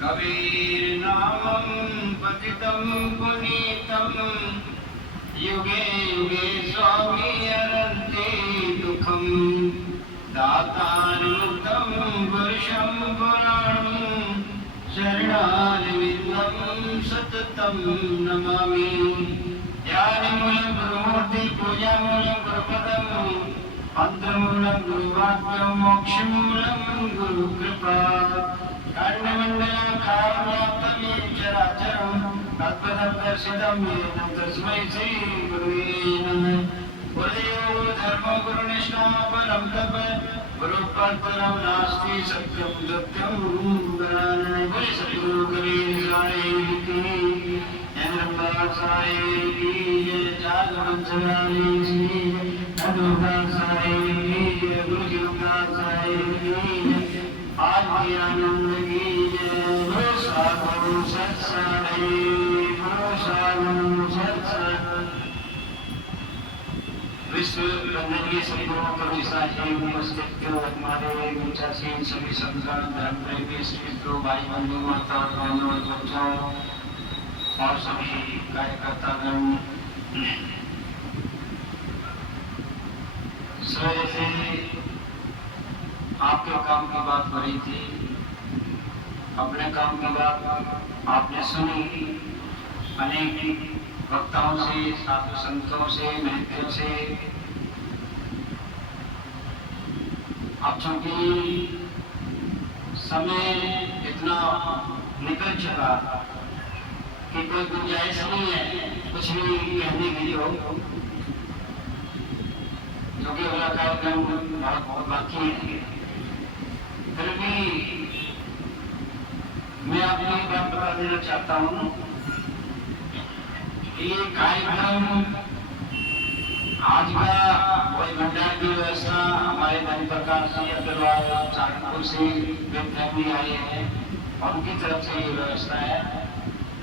कबीरनामं पतितं पुनीतं युगे युगे स्वामी हरन्ति दुःखं दातारमुक्तं पुरुषं पुराणं शरणारविन्दं सततं नमामि। ध्यानमूलं गुरुमूर्ति पूजामूलं गुरुपदं मंत्रमूलं गुरुवाक्यं मोक्षमूलं गुरुकृपा। काण्डमण्डलाकारव्याप्तं येन चराचरं तत्पदं दर्शितं येन तस्मै श्रीगुरुवे नमः। गुरुदेवो धर्मो गुरुनिष्ठा परं तप गुरुपरं नास्ति सत्यं सत्यं गणानां। बोले सद्गुरु कबीर साहिब की जय, रमदास साहिब की जय, जागवंत साहिब की जय, हनुमान साहिब की जय, गुरु जी रमदास साहिब की जय, आदि आनंद की जय। बोलो साधु सत साहिब, बोलो साधु सत साहिब। विश्व वंदनीय सद्गुरु कबीर साहिब उपस्थित हमारे मीठासीन सभी संतगण धर्म प्रेमी मित्रों भाई बंधु माता बहनों बच्चों और सभी कार्यकर्तागण, सवेरे से आपके काम की बात हो रही थी, अपने काम की बात आपने सुनी। अनेक वक्ताओं से, साधु संतों से, महंतों से। अब चूंकि समय इतना निकल चुका कि कोई गुंजाइश नहीं है कुछ भी कहने के लिए हो, क्योंकि अगला कार्यक्रम बहुत बाकी है। फिर भी मैं आपको एक बात बता देना चाहता हूँ, ये कार्यक्रम आज का कोई भंडार की व्यवस्था हमारे धन प्रकाश जी अग्रवाल सहारनपुर से फैमिली आई है और उनकी तरफ से ये व्यवस्था है।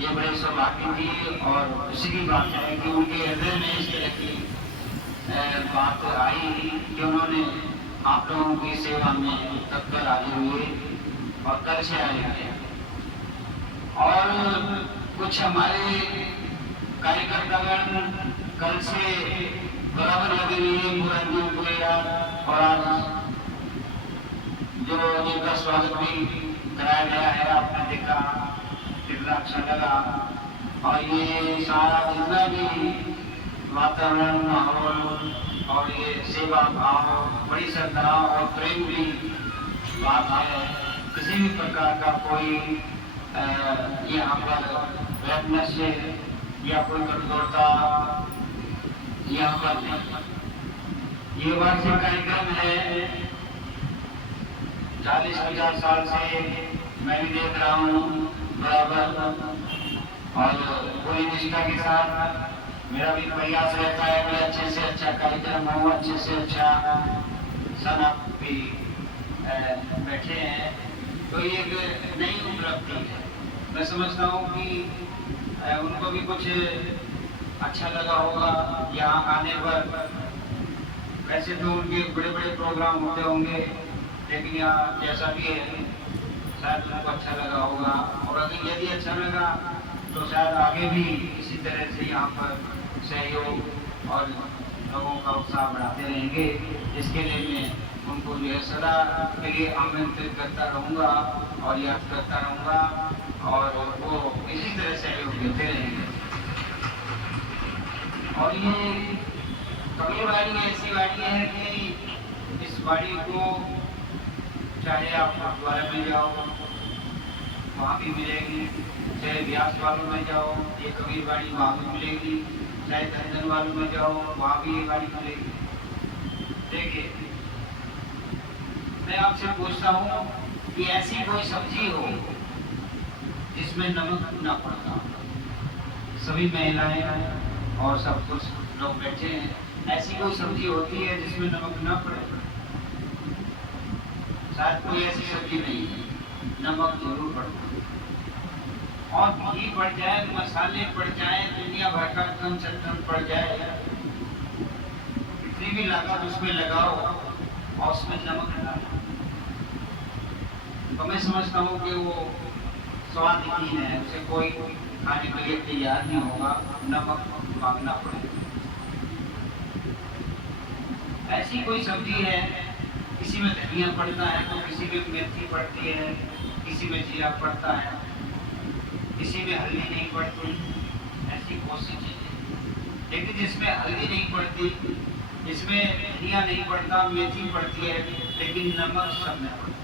ये बड़े सौभाग्य की और खुशी की बात है कि उनके हृदय में इस तरह की बात आई कि उन्होंने आप लोगों की सेवा में तत्पर आए हुए और कल से आए हैं। और कुछ हमारे कार्यकर्तागण कल से बराबर लगे हुए पूरा दिन पूरे रात, और आज जो जिनका स्वागत भी कराया गया है आपने देखा, कितना अच्छा लगा। और ये सारा जितना भी वातावरण माहौल और ये सेवा भाव, बड़ी श्रद्धा और प्रेम की बात है। किसी भी प्रकार का कोई यहाँ पर वैमनस्य या कोई कठोरता यहाँ पर नहीं। ये वार्षिक कार्यक्रम है, 40-50 साल से मैं भी देख रहा हूँ बराबर, और पूरी निष्ठा के साथ मेरा भी प्रयास रहता है कि अच्छे से अच्छा कार्यक्रम हो, अच्छे से अच्छा सन आप भी बैठे हैं। तो ये एक नई उपलब्धि है। मैं समझता हूँ कि उनको भी कुछ अच्छा लगा होगा यहाँ आने पर। वैसे तो उनके बड़े बड़े प्रोग्राम होते होंगे, लेकिन यहाँ जैसा भी है शायद उनको अच्छा लगा होगा। और अगर यदि अच्छा लगा तो शायद आगे भी इसी तरह से यहाँ पर सहयोग और लोगों का उत्साह बढ़ाते रहेंगे। इसके लिए मैं उनको जो है सदा के लिए आमंत्रित करता रहूँगा और याद करता रहूँगा, और वो इसी तरह सहयोग देते रहेंगे। और ये कबीर वाणी ऐसी वाणी है कि इस वाणी को चाहे आप गुरुद्वारा में जाओ वहाँ भी मिलेगी, चाहे व्यास वालों में जाओ ये कबीर वाणी वहाँ भी मिलेगी, चाहे धनधन वालों में जाओ वहाँ भी ये वाणी मिलेगी। देखिए, मैं आपसे पूछता हूँ कि ऐसी कोई सब्जी हो जिसमें नमक न पड़ता। सभी महिलाएं और सब कुछ लोग बैठे हैं, ऐसी कोई सब्जी होती है जिसमें नमक न पड़े? शायद कोई ऐसी सब्जी नहीं है, नमक जरूर पड़ता है। और घी पड़ जाए, मसाले पड़ जाए, दुनिया भर का कंचन पड़ जाए, कितनी भी लागत उसमें लगाओ और उसमें नमक न, तो मैं समझता हूँ कि वो स्वादहीन है, उसे कोई खाने के लिए तैयार नहीं होगा, नमक मांगना पड़ेगा। ऐसी कोई सब्जी है, किसी में धनिया पड़ता है तो किसी में मिर्ची पड़ती है, किसी में जीरा पड़ता है, किसी में हल्दी नहीं पड़ती। ऐसी बहुत सी चीजें, लेकिन जिसमें हल्दी नहीं पड़ती, जिसमें धनिया नहीं पड़ता, मेथी पड़ती है, लेकिन नमक सब में पड़ता है।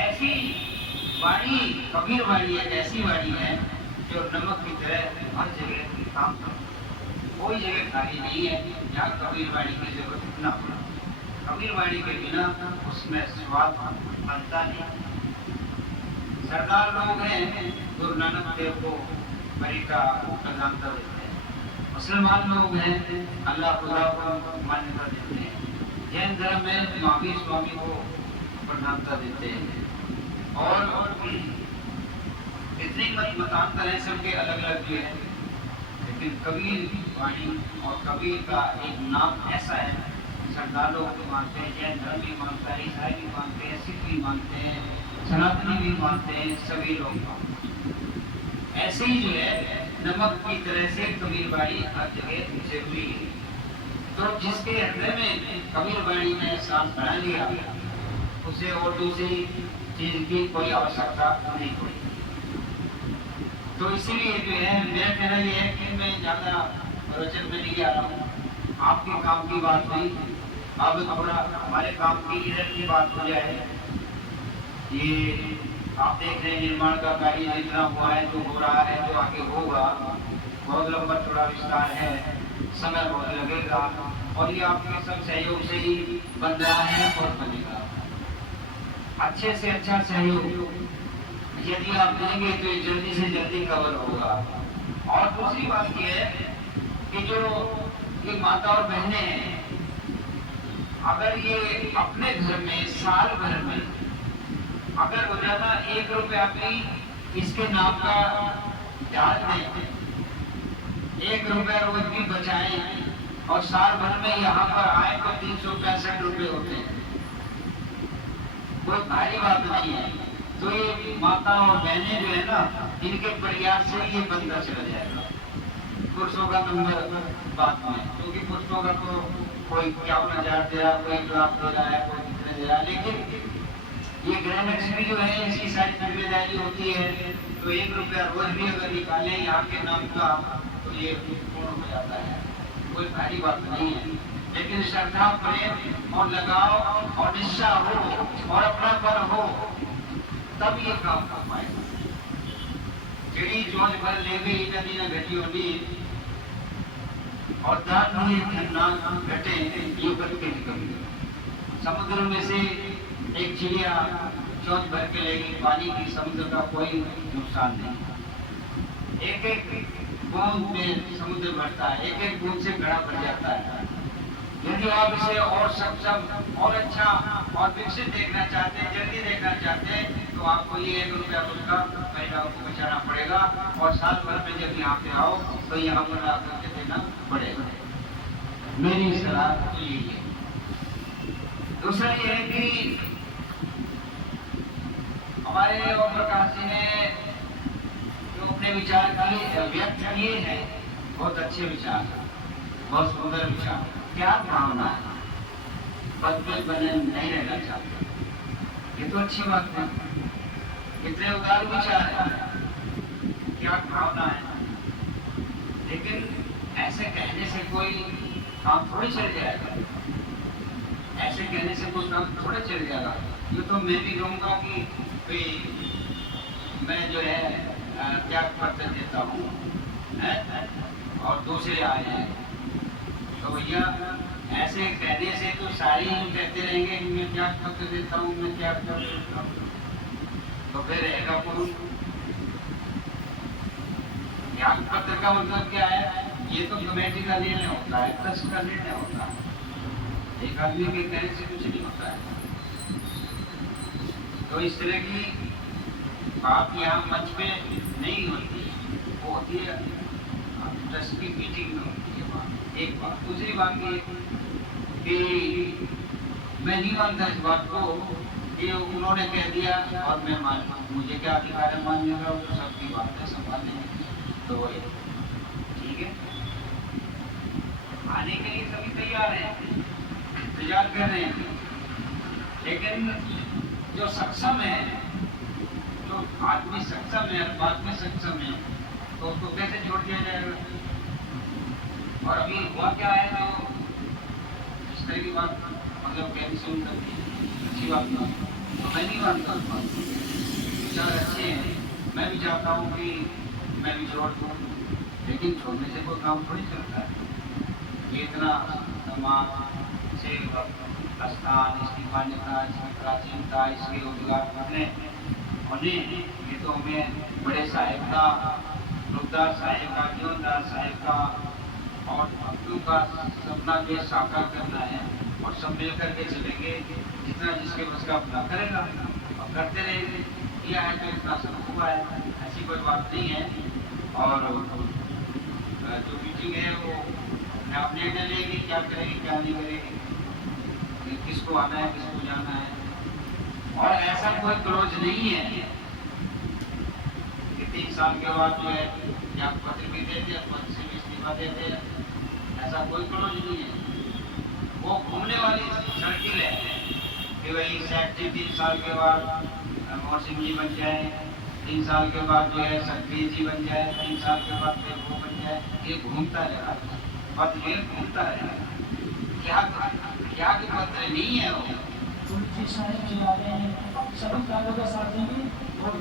ऐसी वाणी कबीर वाणी एक ऐसी वाणी है जो नमक की तरह हर जगह काम करती है। कोई जगह खाली नहीं है जहाँ कबीर वाणी की जरूरत न पड़े। कबीर वाणी के बिना उसमें स्वाद बनता नहीं। सरदार लोग हैं, गुरु नानक देव को मरी का प्रधानता देते हैं। मुसलमान लोग हैं, अल्लाह खुदा को मान्यता देते हैं। जैन धर्म में महावीर स्वामी को प्रधानता देते हैं। और इतनी मतांतर है, सबके अलग अलग भी है, लेकिन कबीर वाणी और कबीर का एक नाम ऐसा है, सरदार लोग भी मानते हैं, जैन धर्म भी मानता है, ईसाई भी मानते हैं, सिख भी मानते हैं, सनातनी भी मानते हैं, सभी लोग मानते हैं। ऐसे ही जो है नमक की तरह से कबीर वाणी हर जगह जरूरी है। तो जिसके हृदय में कबीर वाणी ने सांस बना लिया, उसे और दूसरी चीज की कोई आवश्यकता नहीं पड़ी। तो इसीलिए जो है मेरा कहना यह है कि मैं ज्यादा प्रवचन में नहीं आ रहा हूँ। आपके काम की बात हुई, अब थोड़ा हमारे काम की इधर की बात हो जाए। ये आप देख रहे हैं निर्माण का कार्य जितना हुआ है, जो हो रहा है, जो आगे होगा, बहुत लंबा चौड़ा विस्तार है, समय बहुत लगेगा, और ये आपके सब सहयोग से ही बन रहा है और बनेगा। अच्छे से अच्छा सहयोग यदि आप देंगे तो ये जल्दी से जल्दी कवर होगा। और दूसरी बात यह है कि जो ये माता और बहनें हैं, अगर ये अपने घर में साल भर में अगर रोजाना 1 रुपया भी इसके नाम का डाल दें, 1 रुपया रोज भी बचाएं और साल भर में यहाँ पर आए तो 365 रुपये होते हैं। कोई भारी बात नहीं है। तो ये माता और बहनें जो है ना, इनके प्रयास से ये बनता चला जाएगा। पुरुषों का नंबर बात में, क्योंकि पुरुषों का तो कोई 51,000 दे रहा, कोई 1 लाख दे रहा है, कोई कितने दे रहा है, लेकिन ये गृह लक्ष्मी जो है इसकी सारी जिम्मेदारी होती है। तो 1 रुपया रोज भी अगर निकालें यहाँ के नाम का तो ये पूर्ण हो जाता है। कोई भारी बात नहीं है, लेकिन श्रद्धा, प्रेम और लगाव और निष्ठा हो और अपना पर हो, तब ये काम कर पाएगा। चिड़ी चोंच भर ले गई नदी न घटी होती, और दान हुए ना घटे ये करके निकल। समुद्र में से एक चिड़िया चोंच भर के लेगी पानी की, समुद्र का कोई नुकसान नहीं। एक एक बूंद में समुद्र भरता है, एक एक बूंद से घड़ा भर जाता है। यदि आप इसे और सक्षम और अच्छा और विकसित देखना चाहते हैं, जल्दी देखना चाहते हैं, तो आपको ये 1 रुपया उसका पहला आपको बचाना पड़ेगा, और साल भर में जब यहाँ पे आओ तो यहाँ पर आकर के देना पड़ेगा। मेरी सलाह तो यही है। दूसरा ये है कि हमारे ओम प्रकाश जी ने जो अपने विचार व्यक्त किए हैं, बहुत अच्छे विचार, बहुत सुंदर विचार। क्या भावना है, पद पे बने नहीं रहना चाहते, ये तो अच्छी बात है। कितने उदार विचार है, क्या भावना है। लेकिन ऐसे कहने से कोई काम थोड़े चल जाएगा, ऐसे कहने से कोई काम थोड़े चल जाएगा। ये तो मैं भी कहूँगा कि भाई मैं जो है त्याग पत्र देता हूँ और दूसरे आए हैं, तो भैया ऐसे कहने से तो सारी ही कहते रहेंगे कि मैं त्याग पत्र देता हूँ, मैं त्याग पत्र देता हूँ, तो फिर रहेगा पुरुष। त्याग पत्र का मतलब क्या है? ये तो कमेटी का निर्णय होता है, ट्रस्ट का निर्णय होता है, एक आदमी के कहने से कुछ नहीं होता है। तो इस तरह की बात यहाँ मंच पे नहीं होती, वो होती है ट्रस्ट की मीटिंग में होती है बात। एक बात। दूसरी बात ये कि मैं नहीं मानता इस बात को ये उन्होंने कह दिया और मैं मान, मुझे क्या अधिकार है मानने का, तो सबकी बातें संभालने तो वही ठीक है। आने के लिए सभी तैयार हैं, इंतजार कर रहे हैं, लेकिन जो सक्षम है, जो आदमी सक्षम है, बात में सक्षम है, तो उसको कैसे छोड़ दिया जाएगा। और अभी हुआ क्या है, जो इस तरह की बात मतलब कैंसिल करती है, अच्छी बात नहीं, तो मैं नहीं मानता उस बात को। विचार अच्छे हैं, मैं भी चाहता हूँ कि मैं भी छोड़ दूँ, लेकिन छोड़ने से कोई काम थोड़ी चलता है। ये इतना समाज से स्थान, इसकी मान्यता, इसकी प्राचीनता, इसके रोजगार कितने होने, ये तो हमें बड़े साहेब का, रुखदास साहेब का, जीवनदास साहेब का और भक्तों का सपना जो साकार करना है, और सब मिल करके चलेंगे, जितना जिसके बस का अपना करेगा और करते रहेंगे। किया है तो इतना सब हुआ है, ऐसी कोई बात नहीं है। और जो मीटिंग है वो आप निर्णय लेंगे, क्या करेंगे क्या नहीं करेंगे, किसको आना है किसको जाना है। और ऐसा कोई क्लोज नहीं है कि 3 साल के बाद जो है या पत्र भी देते हैं, पद से भी इस्तीफा देते हैं, ऐसा कोई क्लोज नहीं है। वो घूमने वाली सर्किल है कि वही सेक्रेटरी 3 साल के बाद मोहन सिंह जी बन जाए, 3 साल के बाद जो है सक्रिय जी बन जाए, 3 साल के बाद फिर वो बन जाए, ये घूमता रहेगा, पदमेल घूमता रहेगा। क्या पत्र नहीं है वो। सारे खिला रहे हैं, सभी कार्यों का साथ देंगे और